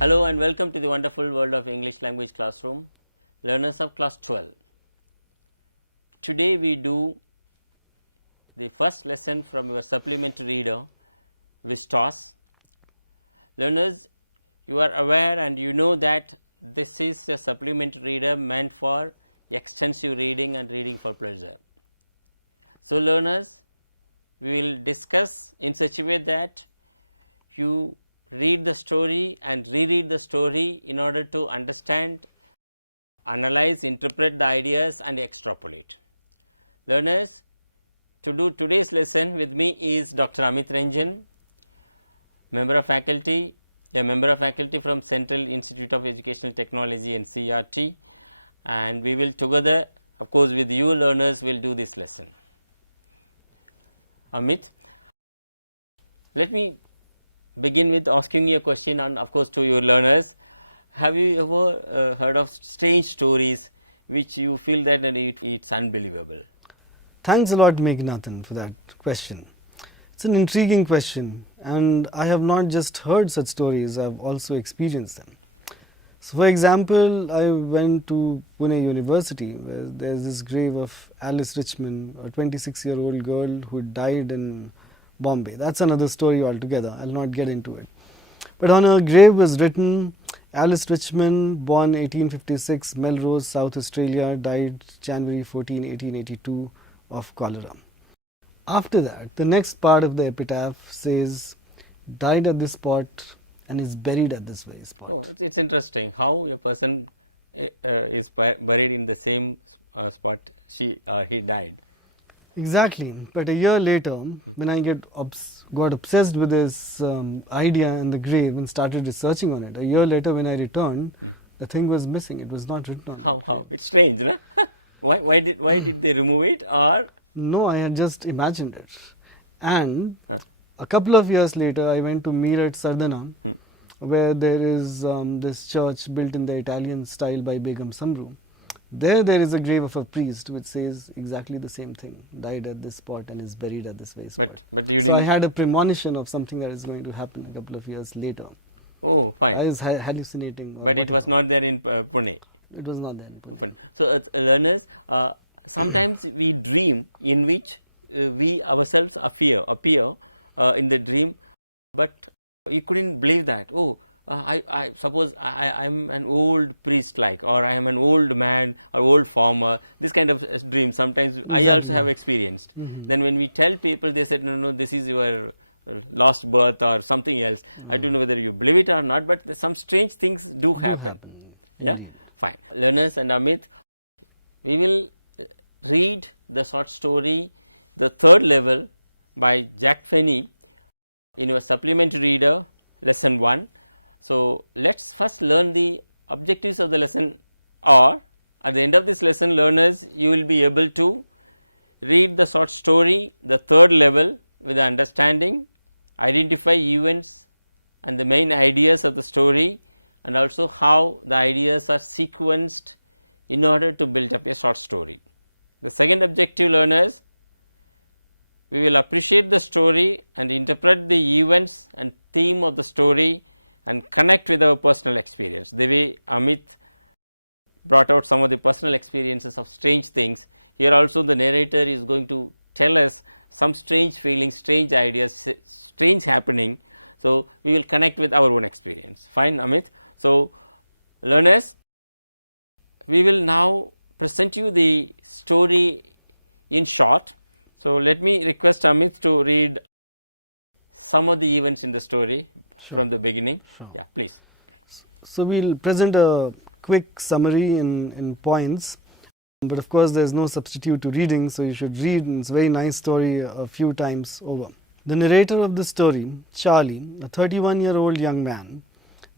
Hello and welcome to the wonderful world of English language classroom, learners of class 12. Today we do the first lesson from your supplementary reader, Vistas. Learners, you are aware and you know that this is a supplementary reader meant for extensive reading and reading for pleasure. So, learners, we will discuss in such a way that you read the story and reread the story in order to understand, analyze, interpret the ideas and extrapolate. Learners, to do today's lesson with me is Dr. Amit Ranjan, member of faculty, from Central Institute of Educational Technology NCERT, and we will together, of course, with you learners will do this lesson. Amit, let me begin with asking you a question, and of course to your learners. Have you ever heard of strange stories which you feel that it's unbelievable? Thanks a lot, Meghnathan, for that question. It's an intriguing question, and I have not just heard such stories, I have also experienced them. So, for example, I went to Pune University, where there is this grave of Alice Richmond, a 26-year-old girl who died in Bombay. That's another story altogether. I will not get into it. But on her grave was written, Alice Richmond, born 1856, Melrose, South Australia, died January 14, 1882 of cholera. After that, the next part of the epitaph says, died at this spot and is buried at this very spot. Oh, it's interesting how a person is buried in the same spot he died. Exactly, but a year later, when I got obsessed with this idea in the grave and started researching on it, a year later when I returned, the thing was missing. It was not written on. How? It's strange, no? Why did they remove it? Or no, I had just imagined it. And a couple of years later, I went to Meerut, Sardana, where there is this church built in the Italian style by Begum Samru. There is a grave of a priest which says exactly the same thing, died at this spot and is buried at this very spot. But you so I had a premonition of something that is going to happen a couple of years later. Oh, fine. I was hallucinating. But it was not there in Pune. It was not there in Pune. So, learners, sometimes we dream in which we ourselves appear in the dream, but you couldn't believe that. Oh, I suppose I am an old priest like, or I am an old man or old farmer, this kind of dream sometimes exactly. I also have experienced. Then when we tell people, they said no, this is your lost birth or something else. I don't know whether you believe it or not, but some strange things do happen. Yeah, indeed. Fine. Learners and Amit, we will read the short story, the third level by Jack Finney in your supplementary reader, lesson 1. So, let us first learn the objectives of the lesson, or at the end of this lesson, learners, you will be able to read the short story, the third level with the understanding, identify events and the main ideas of the story, and also how the ideas are sequenced in order to build up a short story. The second objective, learners, we will appreciate the story and interpret the events and theme of the story and connect with our personal experience. The way Amit brought out some of the personal experiences of strange things, here also the narrator is going to tell us some strange feelings, strange ideas, strange happening. So, we will connect with our own experience. Fine, Amit. So, learners, we will now present you the story in short. So, let me request Amit to read some of the events in the story from the beginning. Yeah, please. So, we will present a quick summary in points, but of course, there is no substitute to reading. So, you should read this very nice story a few times over. The narrator of the story, Charlie, a 31-year-old young man,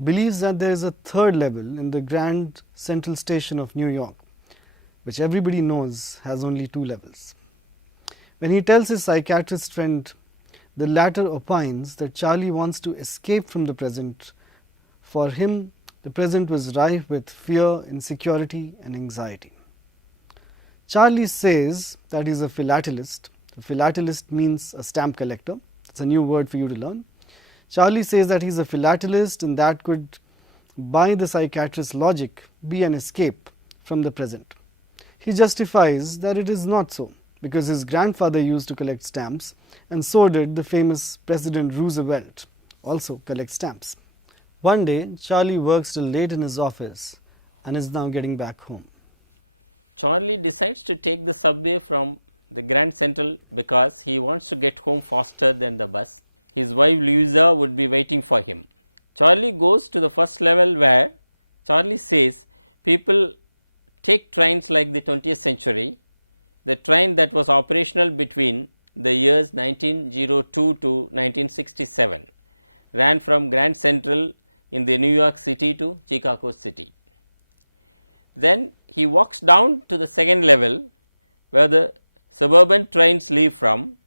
believes that there is a third level in the Grand Central Station of New York, which everybody knows has only 2 levels. When he tells his psychiatrist friend, the latter opines that Charlie wants to escape from the present. For him, the present was rife with fear, insecurity and anxiety. Charlie says that he is a philatelist. A philatelist means a stamp collector. It's a new word for you to learn. Charlie says that he is a philatelist, and that could by the psychiatrist's logic, be an escape from the present. He justifies that it is not so, because his grandfather used to collect stamps, and so did the famous President Roosevelt, also collect stamps. One day, Charlie works till late in his office and is now getting back home. Charlie decides to take the subway from the Grand Central because he wants to get home faster than the bus. His wife Louisa would be waiting for him. Charlie goes to the first level where Charlie says people take trains like the 20th century, the train that was operational between the years 1902 to 1967, ran from Grand Central in the New York City to Chicago City. Then he walks down to the second level where the suburban trains leave from,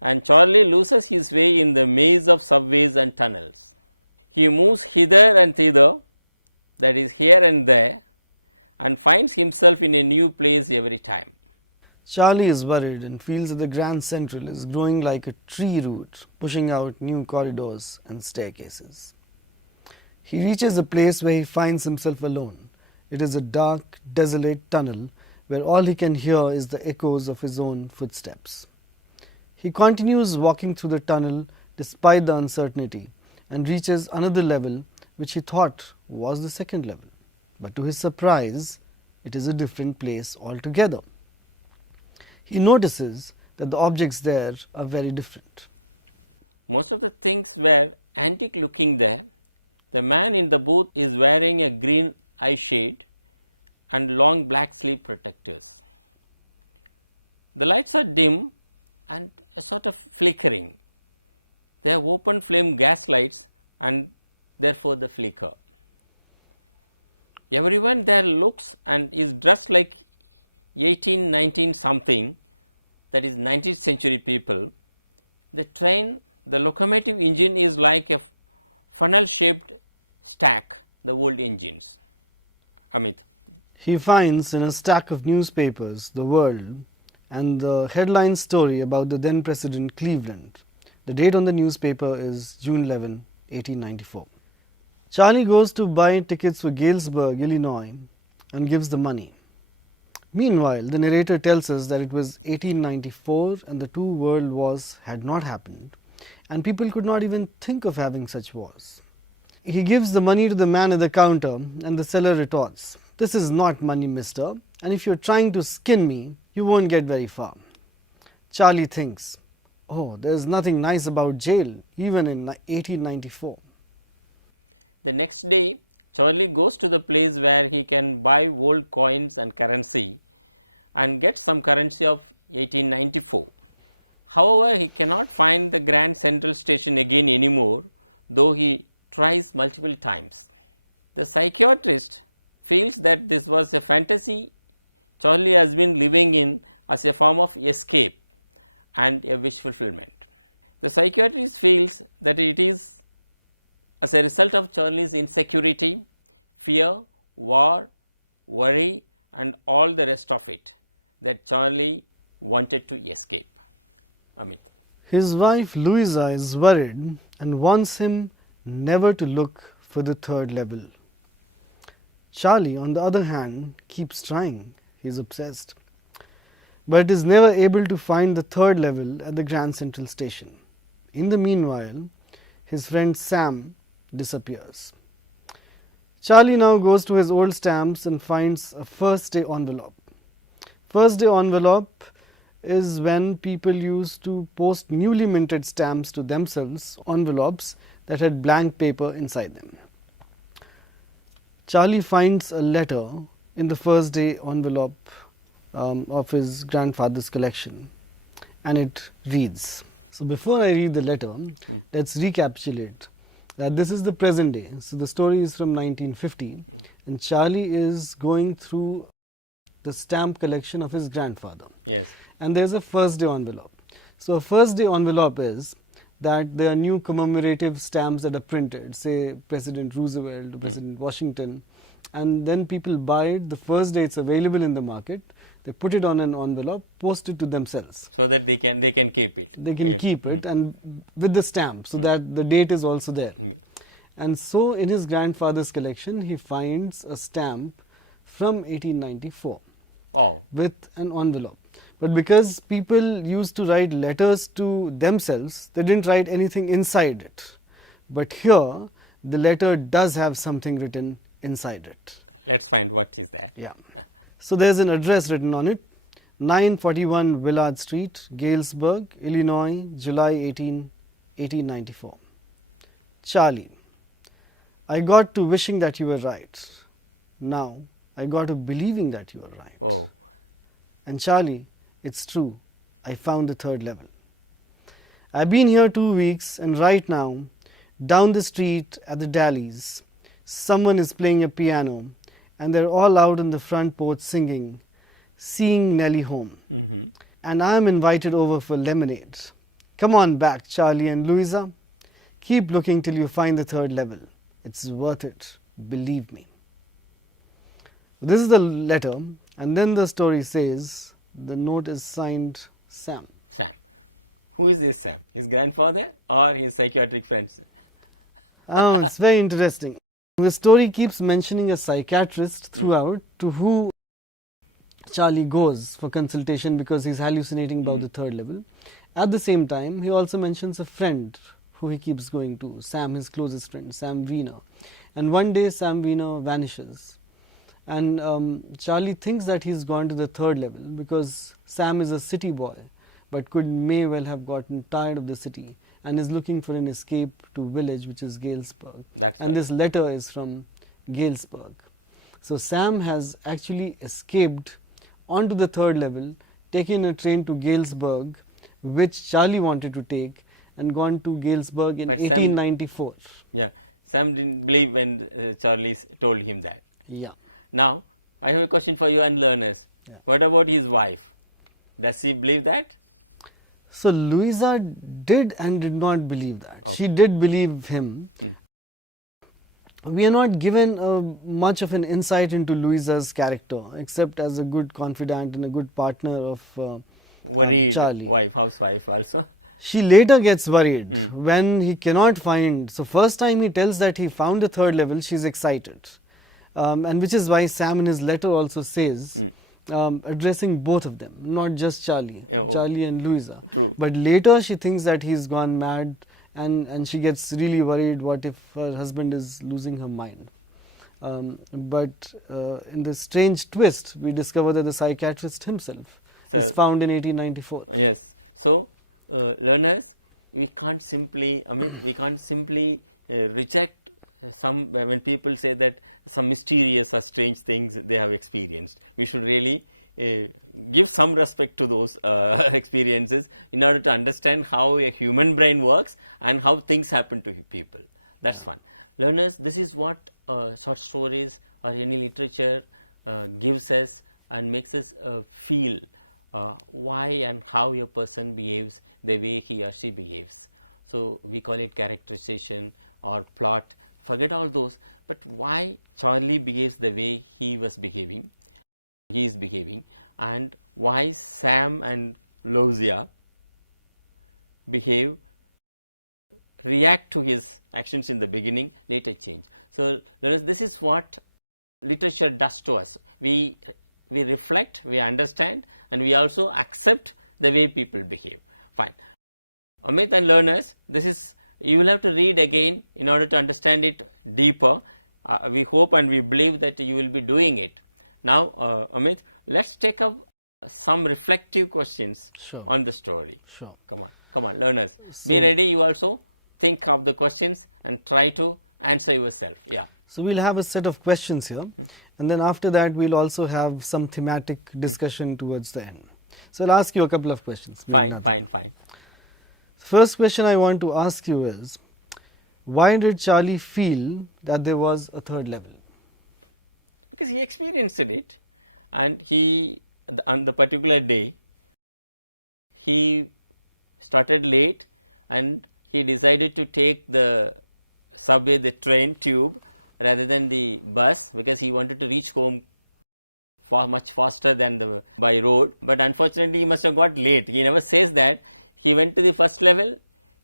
and Charlie loses his way in the maze of subways and tunnels. He moves hither and thither, that is here and there, and finds himself in a new place every time. Charlie is worried and feels that the Grand Central is growing like a tree root, pushing out new corridors and staircases. He reaches a place where he finds himself alone. It is a dark, desolate tunnel where all he can hear is the echoes of his own footsteps. He continues walking through the tunnel despite the uncertainty and reaches another level which he thought was the second level. But to his surprise, it is a different place altogether. He notices that the objects there are very different. Most of the things were antique looking there. The man in the booth is wearing a green eye shade and long black sleeve protectors. The lights are dim and a sort of flickering. They have open flame gas lights and therefore the flicker. Everyone there looks and is dressed like 1819 something, that is 19th century people. The train, the locomotive engine is like a funnel shaped stack, the old engines. Amit. He finds in a stack of newspapers the world and the headline story about the then President Cleveland. The date on the newspaper is June 11, 1894. Charlie goes to buy tickets for Galesburg, Illinois, and gives the money. Meanwhile, the narrator tells us that it was 1894 and the two world wars had not happened, and people could not even think of having such wars. He gives the money to the man at the counter, and the seller retorts, "This is not money, mister, and if you are trying to skin me, you won't get very far." Charlie thinks, "Oh, there is nothing nice about jail, even in 1894. The next day, Charlie goes to the place where he can buy old coins and currency and get some currency of 1894. However, he cannot find the Grand Central Station again anymore, though he tries multiple times. The psychiatrist feels that this was a fantasy Charlie has been living in as a form of escape and a wish fulfillment. The psychiatrist feels that it is as a result of Charlie's insecurity, fear, war, worry and all the rest of it that Charlie wanted to escape. Amit. His wife Louisa is worried and wants him never to look for the third level. Charlie, on the other hand, keeps trying. He is obsessed, but is never able to find the third level at the Grand Central Station. In the meanwhile, his friend Sam disappears. Charlie now goes to his old stamps and finds a first day envelope. First day envelope is when people used to post newly minted stamps to themselves, envelopes that had blank paper inside them. Charlie finds a letter in the first day envelope of his grandfather's collection, and it reads. So before I read the letter, let's recapitulate that this is the present day. So the story is from 1950, and Charlie is going through the stamp collection of his grandfather. Yes. And there's a first day envelope. So a first day envelope is that there are new commemorative stamps that are printed, say President Roosevelt, President Washington, and then people buy it the first day it's available in the market. They put it on an envelope, post it to themselves, so that they can keep it. They can keep it and with the stamp, so that the date is also there. And so in his grandfather's collection, he finds a stamp from 1894 Oh, with an envelope. But because people used to write letters to themselves, they didn't write anything inside it. But here, the letter does have something written inside it. let's find what is that. Yeah. So there's an address written on it, 941 Willard Street, Galesburg, Illinois, July 18, 1894. Charlie, I got to wishing that you were right. Now, I got to believing that you were right. Oh, And Charlie, it's true, I found the third level. I've been here 2 weeks, and right now, down the street at the Dallies, someone is playing a piano, and they're all out on the front porch singing, Seeing Nellie Home. And I'm invited over for lemonade. Come on back, Charlie and Louisa. Keep looking till you find the third level. It's worth it, believe me. This is the letter, and then the story says the note is signed Sam. Sam. Who is this Sam? His grandfather or his psychiatric friends? It's very interesting. The story keeps mentioning a psychiatrist throughout to who Charlie goes for consultation because he's hallucinating about the third level. At the same time, he also mentions a friend who he keeps going to, Sam, his closest friend, Sam Wiener. And one day Sam Wiener vanishes. And Charlie thinks that he's gone to the third level because Sam is a city boy, but may well have gotten tired of the city and is looking for an escape to village, which is Galesburg. That's and right. this letter is from Galesburg. So Sam has actually escaped onto the third level, taken a train to Galesburg, which Charlie wanted to take, and gone to Galesburg in But Sam- 1894. Yeah. Sam didn't believe when Charlie told him that. Yeah. Now, I have a question for you and learners. Yeah. What about his wife? Does she believe that? So Louisa did and did not believe that. Okay. She did believe him. We are not given much of an insight into Louisa's character, except as a good confidant and a good partner of Worried Charlie. wife, housewife also. She later gets worried when he cannot find. So first time he tells that he found the third level, she's excited. And which is why Sam in his letter also says, addressing both of them, not just Charlie, Charlie and Louisa. True. But later she thinks that he's gone mad, and she gets really worried, what if her husband is losing her mind. But in this strange twist, we discover that the psychiatrist himself is found in 1894. Yes. So, learners, we can't simply, we can't simply reject some, when people say that some mysterious or strange things they have experienced. We should really give some respect to those experiences in order to understand how a human brain works and how things happen to people. That's fun. Learners, this is what short stories or any literature gives us and makes us feel why and how a person behaves the way he or she behaves. So, we call it characterization or plot, forget all those, but why Charlie behaves the way he is behaving, and why Sam and Louisa react to his actions in the beginning, later change. So, this is what literature does to us. We reflect, we understand, and we also accept the way people behave. Fine. Amit and learners, this is, you will have to read again in order to understand it deeper. We hope and we believe that you will be doing it. Now, Amit, let's take up some reflective questions on the story. Sure. Come on, learners, be ready. You also think of the questions and try to answer yourself. Yeah. So we'll have a set of questions here, and then after that we'll also have some thematic discussion towards the end. So I'll ask you a couple of questions. Fine. First question I want to ask you is, why did Charlie feel that there was a third level? Because he experienced it, and he, on the particular day, he started late and he decided to take the subway, the train tube, rather than the bus, because he wanted to reach home much faster than by road. But unfortunately, he must have got late. He never says that. He went to the first level,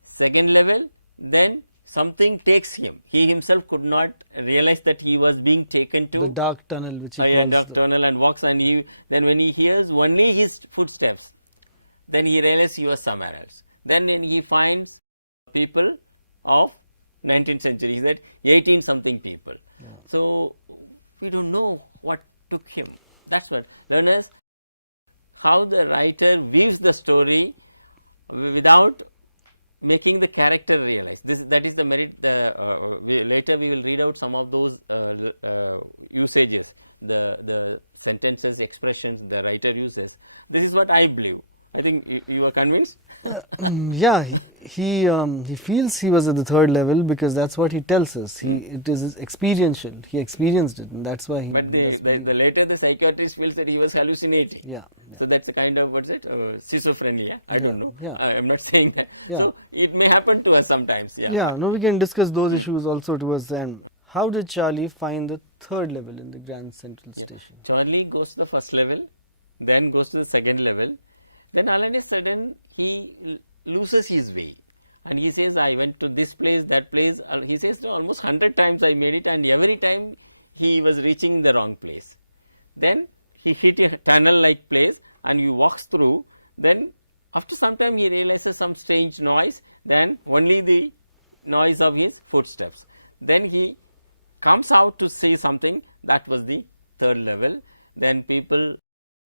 second level, then something takes him. He himself could not realize that he was being taken to the dark tunnel, which a dark tunnel, and walks, and then when he hears only his footsteps, then he realizes he was somewhere else. Then he finds people of 19th century, he said 18 something people. Yeah. So, we do not know what took him. That is what learners, how the writer weaves the story without making the character realize. That is the merit. Later we will read out some of those usages, the sentences, expressions the writer uses. This is what I believe. I think you are convinced. Yeah, he feels he was at the third level because that's what he tells us. It is experiential. He experienced it, and that's why. But the later the psychiatrist feels that he was hallucinating. Yeah. So that's a kind of what's it schizophrenia. I don't know. Yeah. I am not saying that. Yeah. So it may happen to us sometimes. Yeah. Yeah. No, we can discuss those issues also towards the end. How did Charlie find the third level in the Grand Central Station? Charlie goes to the first level, then goes to the second level. Then all of a sudden he loses his way, and he says, I went to this place, that place. He says, no, almost 100 times I made it, and every time he was reaching the wrong place. Then he hit a tunnel like place, and he walks through. Then after some time he realizes some strange noise, then only the noise of his footsteps. Then he comes out to see something. That was the third level. Then people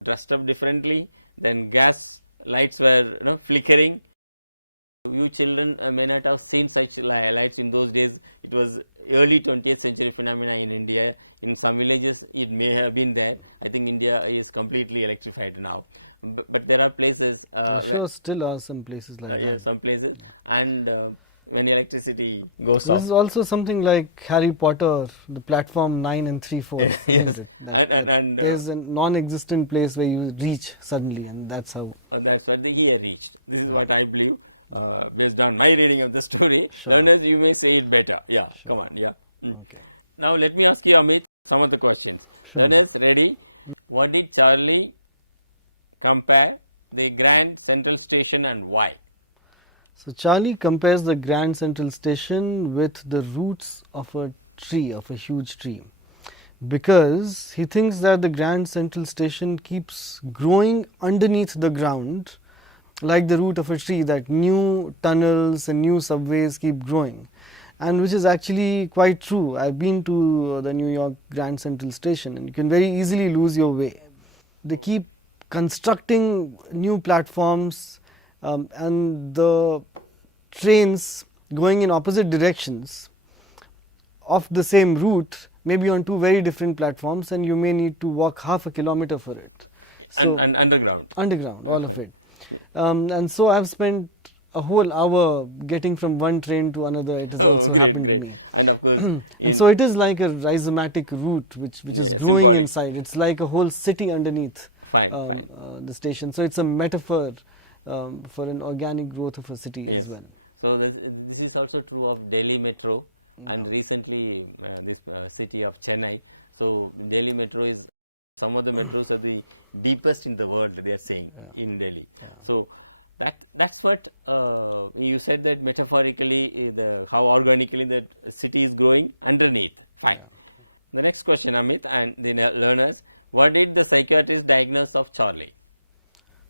dressed up differently, then gas lights were flickering. You children may not have seen such lights in those days. It was early 20th century phenomena in India. In some villages it may have been there. I think India is completely electrified now, but there are places sure, still are some places like that. Yeah, some places, and when electricity goes off. This is also something like Harry Potter, the platform 9 and 3/4. Yes, and there's a non-existent place where you reach suddenly, and that's how. That's what he reached. This is what I believe, based on my reading of the story. Sure. Learners, you may say it better. Yeah, sure. Come on. Yeah. Okay. Now let me ask you, Amit, some of the questions. Sure. Learners, ready? What did Charlie compare the Grand Central Station and why? So Charlie compares the Grand Central Station with the roots of a tree, of a huge tree, because he thinks that the Grand Central Station keeps growing underneath the ground like the root of a tree, that new tunnels and new subways keep growing, and which is actually quite true. I've been to the New York Grand Central Station, and you can very easily lose your way. They keep constructing new platforms, and the trains going in opposite directions of the same route may be on two very different platforms, and you may need to walk half a kilometer for it. So and underground? Underground, all of it. Yeah. And so I've spent a whole hour getting from one train to another. It great. And of course, so it is like a rhizomatic root which is growing symbolic. Inside. It's like a whole city underneath the station. So it's a metaphor for an organic growth of a city as well. So this is also true of Delhi Metro, and recently this city of Chennai. So Delhi Metro is, some of the metros are the deepest in the world, they are saying, in Delhi. So that's what you said, that metaphorically how organically the city is growing underneath. Fine. The next question, Amit and the learners, what did the psychiatrist diagnose of Charlie?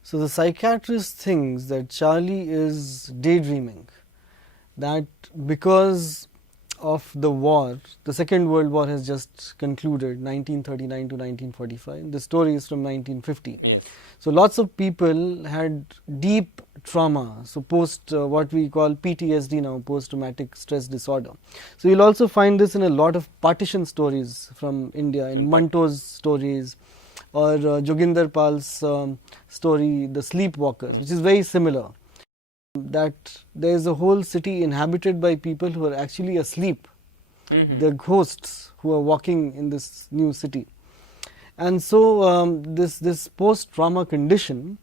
So the psychiatrist thinks that Charlie is daydreaming, that because of the war, the Second World War has just concluded, 1939 to 1945. The story is from 1950. Yes. So lots of people had deep trauma, so post what we call PTSD now, post-traumatic stress disorder. So you'll also find this in a lot of partition stories from India, in Manto's stories, or Joginder Pal's story, The Sleepwalker, which is very similar. That there is a whole city inhabited by people who are actually asleep. They're ghosts who are walking in this new city. And so this post-trauma condition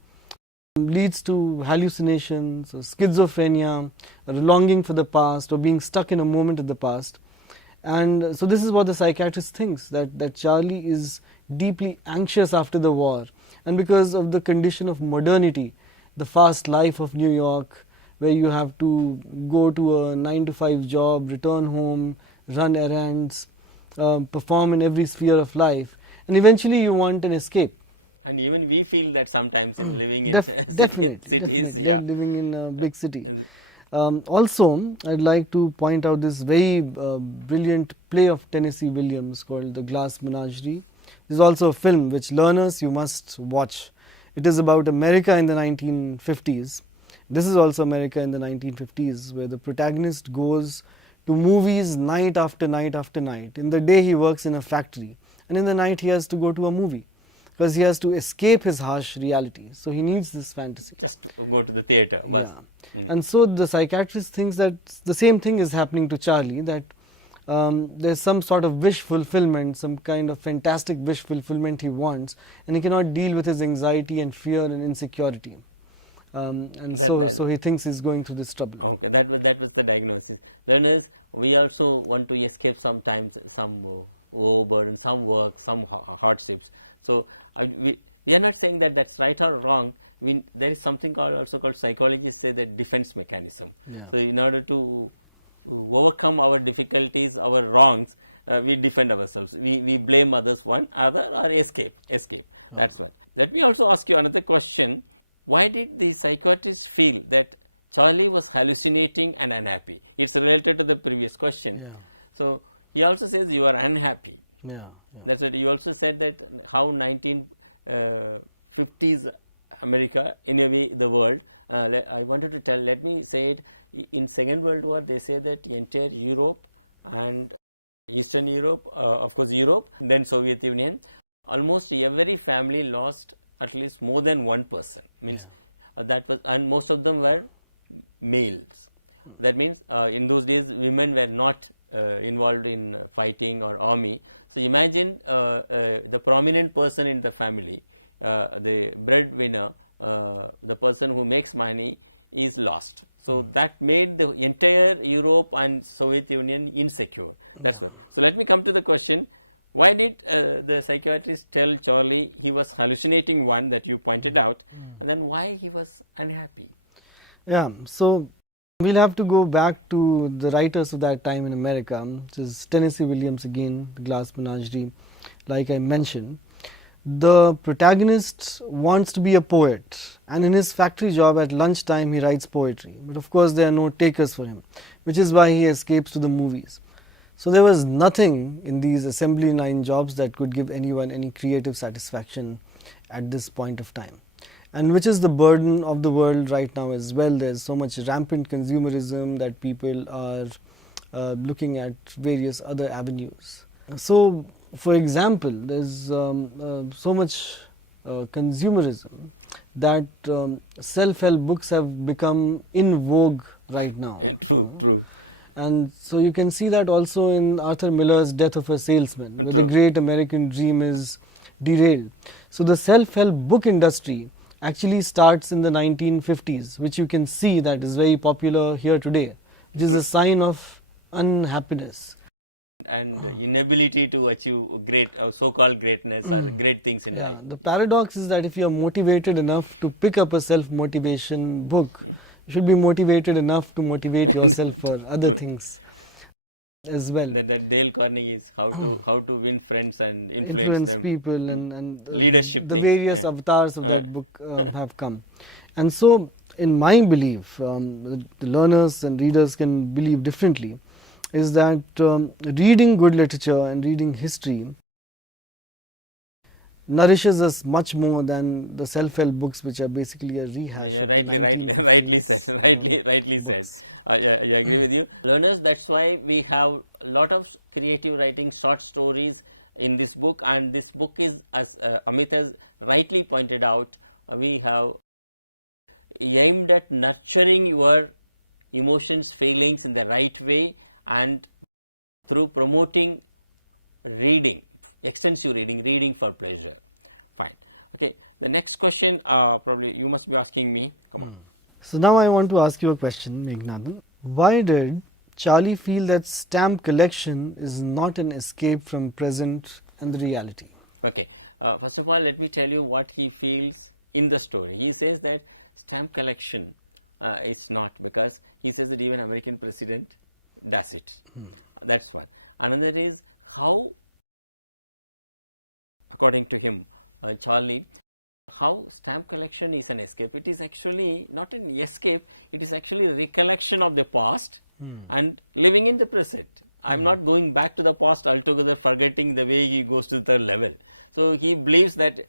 leads to hallucinations, or schizophrenia, or longing for the past, or being stuck in a moment of the past. And so this is what the psychiatrist thinks, that Charlie is deeply anxious after the war, and because of the condition of modernity, the fast life of New York, where you have to go to a 9 to 5 job, return home, run errands, perform in every sphere of life, and eventually you want an escape. And even we feel that sometimes in living in cities, Definitely, yeah. living in a big city. Also, I'd like to point out this very brilliant play of Tennessee Williams called The Glass Menagerie. This is also a film which learners you must watch. It is about America in the 1950s. This is also America in the 1950s, where the protagonist goes to movies night after night after night. In the day he works in a factory, and in the night he has to go to a movie, because he has to escape his harsh reality. So he needs this fantasy. Just to go to the theatre. But And so the psychiatrist thinks that the same thing is happening to Charlie, that there's some sort of wish fulfillment, some kind of fantastic wish fulfillment he wants, and he cannot deal with his anxiety and fear and insecurity. So he thinks he's going through this trouble. Okay, that was the diagnosis. Learners, we also want to escape sometimes some overburden, some work, some hardships. So we are not saying that that's right or wrong. There is something also called psychologists say that defense mechanism. Yeah. So in order to overcome our difficulties, our wrongs, we defend ourselves. We blame others one other or escape. That's what. Let me also ask you another question. Why did the psychiatrist feel that Charlie was hallucinating and unhappy? It's related to the previous question. Yeah. So he also says you are unhappy. Yeah. That's what you also said, that how 1950s America, in a way the world, I wanted to tell, let me say it, in Second World War they say that entire Europe and Eastern Europe, of course Europe, then Soviet Union, almost every family lost at least more than one person, means that was, and most of them were males. That means in those days women were not involved in fighting or army. So imagine the prominent person in the family, the breadwinner, the person who makes money is lost. So that made the entire Europe and Soviet Union insecure. That's what. So let me come to the question. Why did the psychiatrist tell Charlie he was hallucinating one that you pointed out, and then why he was unhappy? Yeah, so we'll have to go back to the writers of that time in America, which is Tennessee Williams again, The Glass Menagerie. Like I mentioned, the protagonist wants to be a poet, and in his factory job at lunchtime he writes poetry, but of course there are no takers for him, which is why he escapes to the movies. So there was nothing in these assembly line jobs that could give anyone any creative satisfaction at this point of time, and which is the burden of the world right now as well. There's so much rampant consumerism that people are looking at various other avenues. So for example, there's so much consumerism that self-help books have become in vogue right now. True. And so you can see that also in Arthur Miller's Death of a Salesman, where the great American dream is derailed. So the self-help book industry actually starts in the 1950s, which you can see that is very popular here today. It is a sign of unhappiness and inability to achieve great so-called greatness or great things in life. The paradox is that if you are motivated enough to pick up a self-motivation book, you should be motivated enough to motivate yourself for other things as well. That Dale Carnegie is how to win friends and influence them. People and leadership the things. various avatars of that book have come. And so in my belief, the learners and readers can believe differently, is that reading good literature and reading history nourishes us much more than the self-help books, which are basically a rehash. Yeah, rightly said. Rightly said. I agree with you. Learners, that's why we have a lot of creative writing, short stories in this book, and this book is, as Amit has rightly pointed out, we have aimed at nurturing your emotions, feelings in the right way, and through promoting reading, extensive reading for pleasure. Fine. Okay. The next question, probably you must be asking me. Come on. So now I want to ask you a question, Meghnadhan. Why did Charlie feel that stamp collection is not an escape from present and the reality? Okay. First of all, let me tell you what he feels in the story. He says that stamp collection it's not, because he says that even American president does it. That is one. Another is how, according to him, Charlie, how stamp collection is an escape. It is actually not an escape, it is actually a recollection of the past and living in the present. I am not going back to the past altogether, forgetting the way he goes to the third level. So, he believes that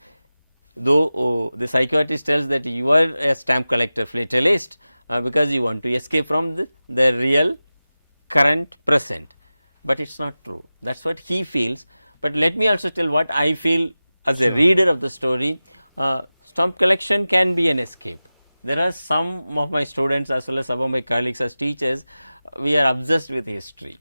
though the psychiatrist tells that you are a stamp collector, philatelist, because you want to escape from the real current present, but it is not true. That is what he feels. But let me also tell what I feel as a reader of the story. Stamp collection can be an escape. There are some of my students as well as some of my colleagues as teachers, we are obsessed with history.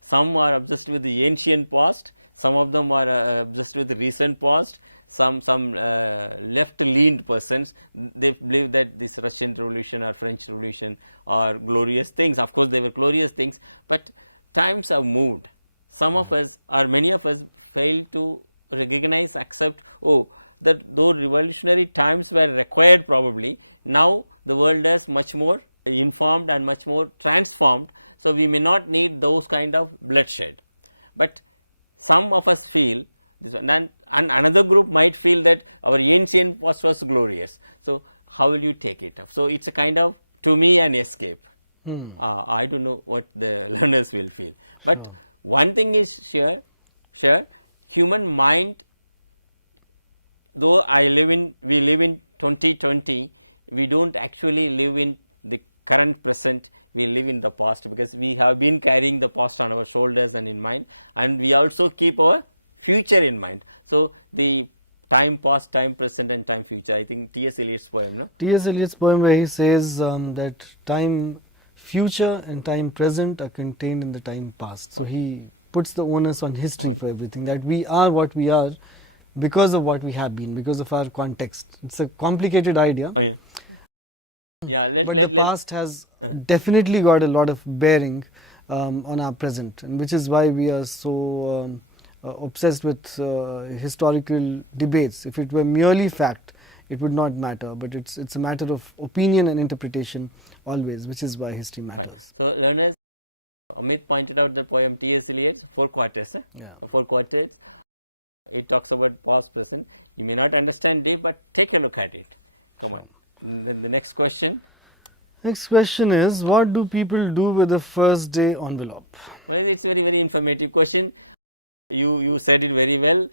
Some are obsessed with the ancient past, some of them are obsessed with the recent past, some left leaned persons, they believe that this Russian revolution or French revolution are glorious things. Of course, they were glorious things, but times have moved. Some of us or many of us fail to recognize, accept, that though revolutionary times were required probably, now the world is much more informed and much more transformed. So, we may not need those kind of bloodshed, but some of us feel this one, and another group might feel that our ancient past was glorious. So, how will you take it up? So, it is a kind of, to me, an escape. I do not know what the learners will feel, but one thing is sure, human mind, though we live in 2020, we do not actually live in the current present, we live in the past, because we have been carrying the past on our shoulders and in mind, and we also keep our future in mind. So, the time past, time present and time future, I think T.S. Eliot's poem, no? T.S. Eliot's poem where he says that time future and time present are contained in the time past. So, he puts the onus on history for everything, that we are what we are because of what we have been, because of our context. It is a complicated idea. The past has definitely got a lot of bearing on our present, and which is why we are so obsessed with historical debates. If it were merely fact, it would not matter, but it's a matter of opinion and interpretation always, which is why history matters. Fine. So, learners, Amit pointed out the poem T.S. Eliot's 4 quartets, 4 quartets. It talks about past, present. You may not understand deep, but take a look at it. Come on. Then the next question. Next question is, what do people do with the first day envelope? Well, it is very, very informative question. You said it very well.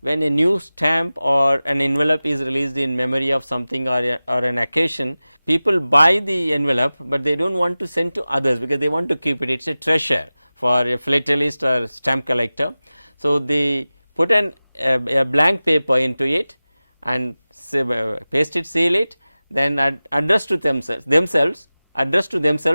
When a new stamp or an envelope is released in memory of something or an occasion, people buy the envelope, but they do not want to send to others, because they want to keep it. It is a treasure for a philatelist or stamp collector. So, they put a blank paper into it and paste it, seal it, then address to themselves,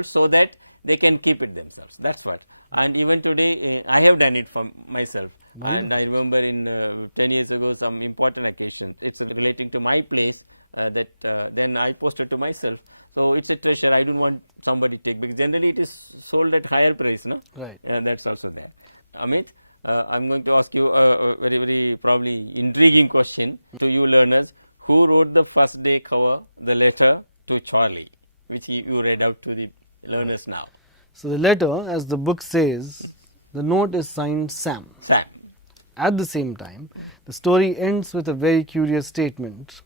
so that they can keep it themselves. That is what. And even today, I have done it for myself. And I remember in 10 years ago, some important occasion, it is relating to my place, that then I posted to myself. So, it is a treasure, I do not want somebody to take, because generally it is sold at higher price, no? Right. That is also there. Amit, I am going to ask you a very, very probably intriguing question to you learners. Who wrote the first day cover, the letter to Charlie, which you read out to the learners now? So, the letter, as the book says, the note is signed Sam. Sam. At the same time, the story ends with a very curious statement.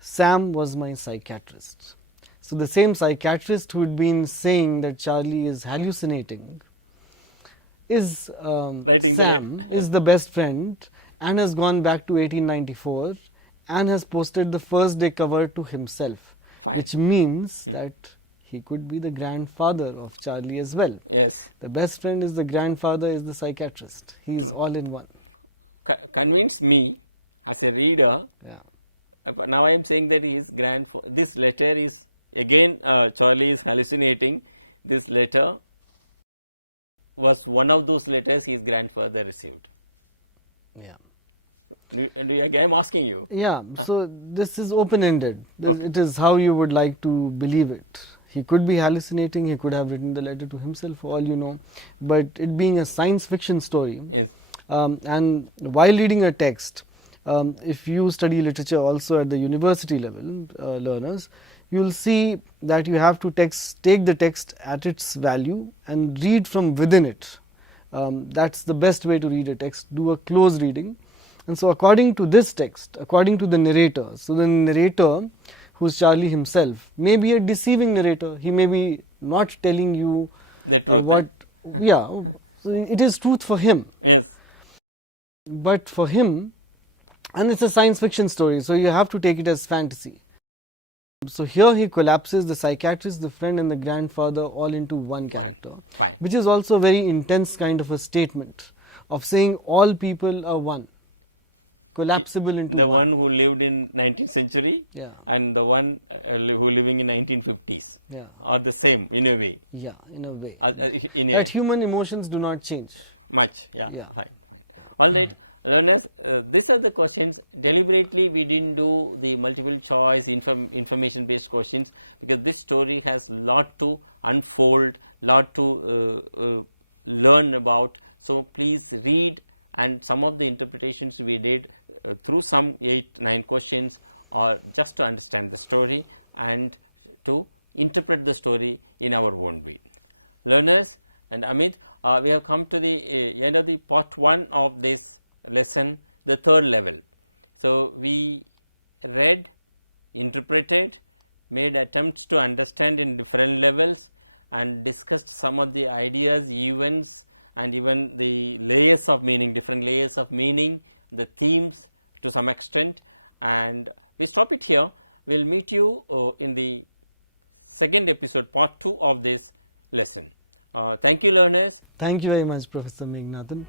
Sam was my psychiatrist. So, the same psychiatrist who had been saying that Charlie is hallucinating is writing Sam is the best friend and has gone back to 1894 and has posted the first day cover to himself. Fine. Which means that he could be the grandfather of Charlie as well. Yes. The best friend is the grandfather, is the psychiatrist. He is all in one. Convince me as a reader. Now, I am saying that his grandfather, this letter is again Charlie is hallucinating. This letter was one of those letters his grandfather received. I am asking you. So this is open ended. It is how you would like to believe it. He could be hallucinating, he could have written the letter to himself, for all you know, but it being a science fiction story. Yes. And while reading a text, if you study literature also at the university level, learners, you will see that you have to take the text at its value and read from within it. That's the best way to read a text, do a close reading. And so according to this text, according to the narrator, so the narrator, who is Charlie himself, may be a deceiving narrator. He may be not telling you The truth. what, yeah, so it is truth for him. Yes. But for him, and it's a science fiction story, so you have to take it as fantasy. So here he collapses the psychiatrist, the friend and the grandfather all into one character. Fine. Which is also a very intense kind of a statement of saying all people are one. Collapsible into the one who lived in 19th century Yeah. and the one who living in 1950s Yeah. are the same in a way. Yeah, in a way. In a That human emotions do not change. much. Yeah. Yeah. Fine. All right, learners, these are the questions. Deliberately we didn't do the multiple choice information based questions, because this story has lot to unfold, lot to learn about. So please read, and some of the interpretations we did through some 8-9 questions, or just to understand the story and to interpret the story in our own way. Learners and Amit, we have come to the end of the part 1 of this lesson, the third level. So we read, interpreted, made attempts to understand in different levels, and discussed some of the ideas, events, and even the layers of meaning, different layers of meaning, the themes to some extent, and we stop it here. We will meet you in the second episode, part 2 of this lesson. Thank you, learners. Thank you very much, Professor Meghnadhan.